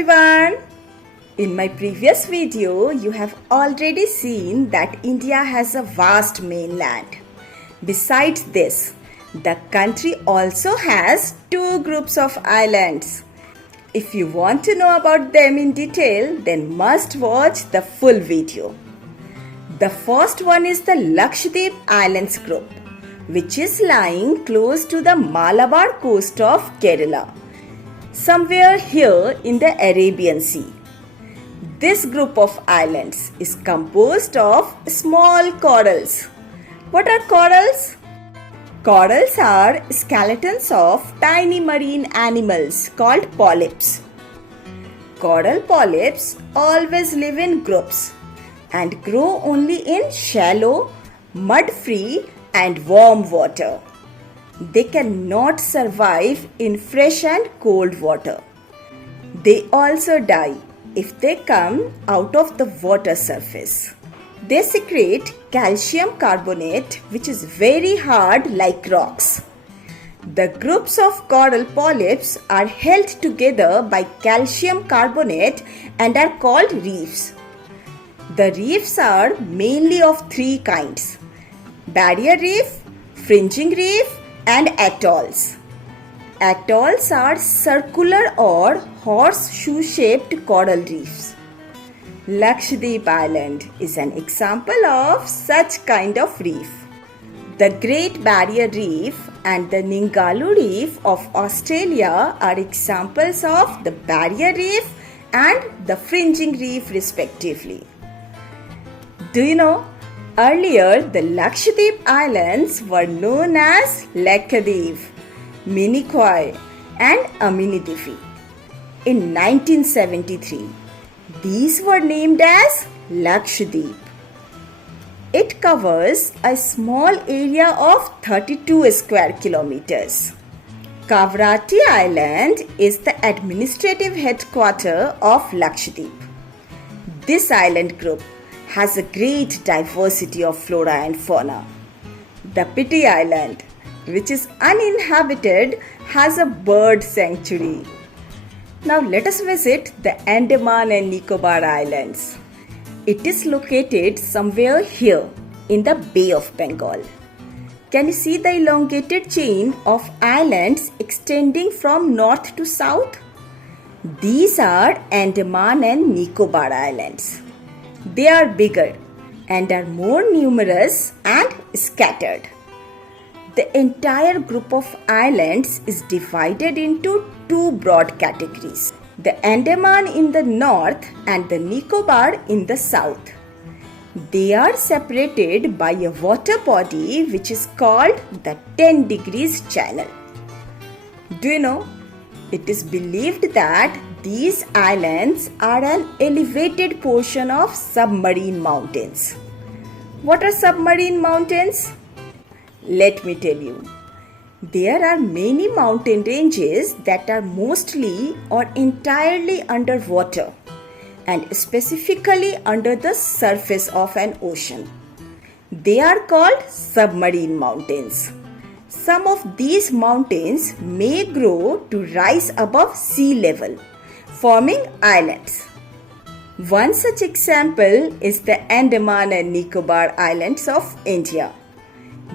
everyone! In my previous video, you have already seen that India has a vast mainland. Besides this, the country also has two groups of islands. If you want to know about them in detail, then must watch the full video. The first one is the Lakshadweep Islands group, which is lying close to the Malabar coast of Kerala, somewhere here in the Arabian Sea. This group of islands is composed of small corals. What are corals? Corals are skeletons of tiny marine animals called polyps. Coral polyps always live in groups and grow only in shallow, mud-free and warm water. They cannot survive in fresh and cold water. They also die if they come out of the water surface. They secrete calcium carbonate, which is very hard like rocks. The groups of coral polyps are held together by calcium carbonate and are called reefs. The reefs are mainly of three kinds: barrier reef, fringing reef, and atolls. Atolls are circular or horseshoe-shaped coral reefs. Lakshadweep Island is an example of such kind of reef. The Great Barrier Reef and the Ningaloo Reef of Australia are examples of the barrier reef and the fringing reef respectively. Do you know? Earlier, the Lakshadweep Islands were known as Lakshadweep, Nicobar, and Aminidifi. In 1973, these were named as Lakshadweep. It covers a small area of 32 square kilometers. Kavrati Island is the administrative headquarters of Lakshadweep. This island group has a great diversity of flora and fauna. The Piti Island, which is uninhabited, has a bird sanctuary. Now let us visit the Andaman and Nicobar Islands. It is located somewhere here in the Bay of Bengal. Can you see the elongated chain of islands extending from north to south? These are Andaman and Nicobar Islands. They are bigger and are more numerous and scattered. The entire group of islands is divided into two broad categories: the Andaman in the north and the Nicobar in the south. They are separated by a water body which is called the 10 degrees channel. Do you know? It is believed that these islands are an elevated portion of submarine mountains. What are submarine mountains? Let me tell you. There are many mountain ranges that are mostly or entirely underwater and specifically under the surface of an ocean. They are called submarine mountains. Some of these mountains may grow to rise above sea level, forming islands. One such example is the Andaman and Nicobar Islands of India.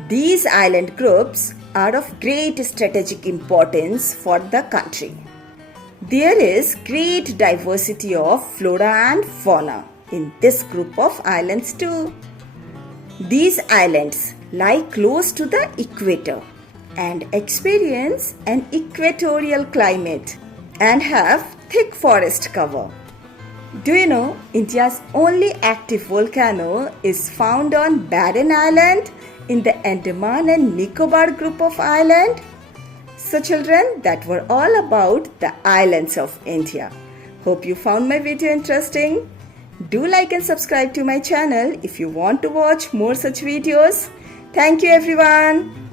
These island groups are of great strategic importance for the country. There is great diversity of flora and fauna in this group of islands too. These islands lie close to the equator and experience an equatorial climate and have thick forest cover. Do you know India's only active volcano is found on Barren Island in the Andaman and Nicobar group of islands? So children, that were all about the islands of India. Hope you found my video interesting. Do like and subscribe to my channel if you want to watch more such videos. Thank you everyone.